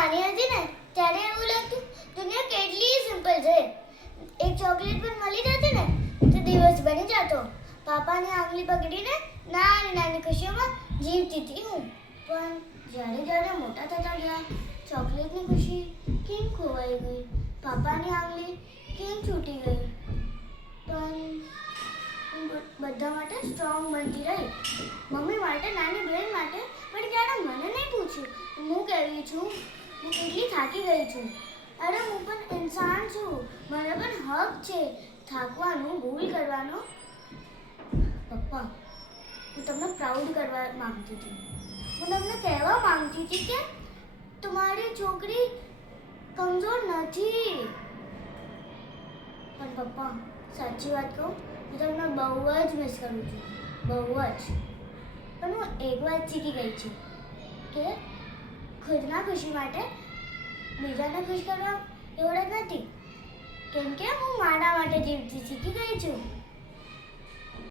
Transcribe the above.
નાની હતી ને ત્યારે એવું લાગતું દુનિયા કેટલી સિમ્પલ છે. એક ચોકલેટ પણ મળી જતી ને તો દિવસ બની જતો. પાપાની આંગળી પકડીને નાની નાની ખુશીઓમાં જીવતી હતી હું. પણ જ્યારે જ્યારે મોટા થતા ગયા ચોકલેટની ખુશી કેમ ખોવાઈ ગઈ, પાપાની આંગળી કેમ છૂટી ગઈ. પણ હું બધા માટે સ્ટ્રોંગ બનતી રહી. મમ્મી માટે, નાની બહેન માટે, પણ ક્યારે મને નહીં પૂછ્યું હું કેવી છું, હું કેટલી થાકી ગઈ છું. અરે હું પણ ઇન્સાન છું, મને પણ હક છે થાકવાનું, ભૂલ કરવાનો. પપ્પા, હું તમને પ્રાઉડ કરવા માંગતી હતી. હું તમને કહેવા માંગતી હતી કે તમારી છોકરી કમજોર નથી. પણ પપ્પા, સાચી વાત કહું, હું તમને બહુ જ મિસ કરું છું, બહુ જ. પણ હું એક વાત શીખી ગઈ છું કે ખુદના ખુશી માટે બીજાને ખુશ કરવા એવડે જ નથી. કેમ કે હું મારા માટે જીવતી શીખી ગઈ છું.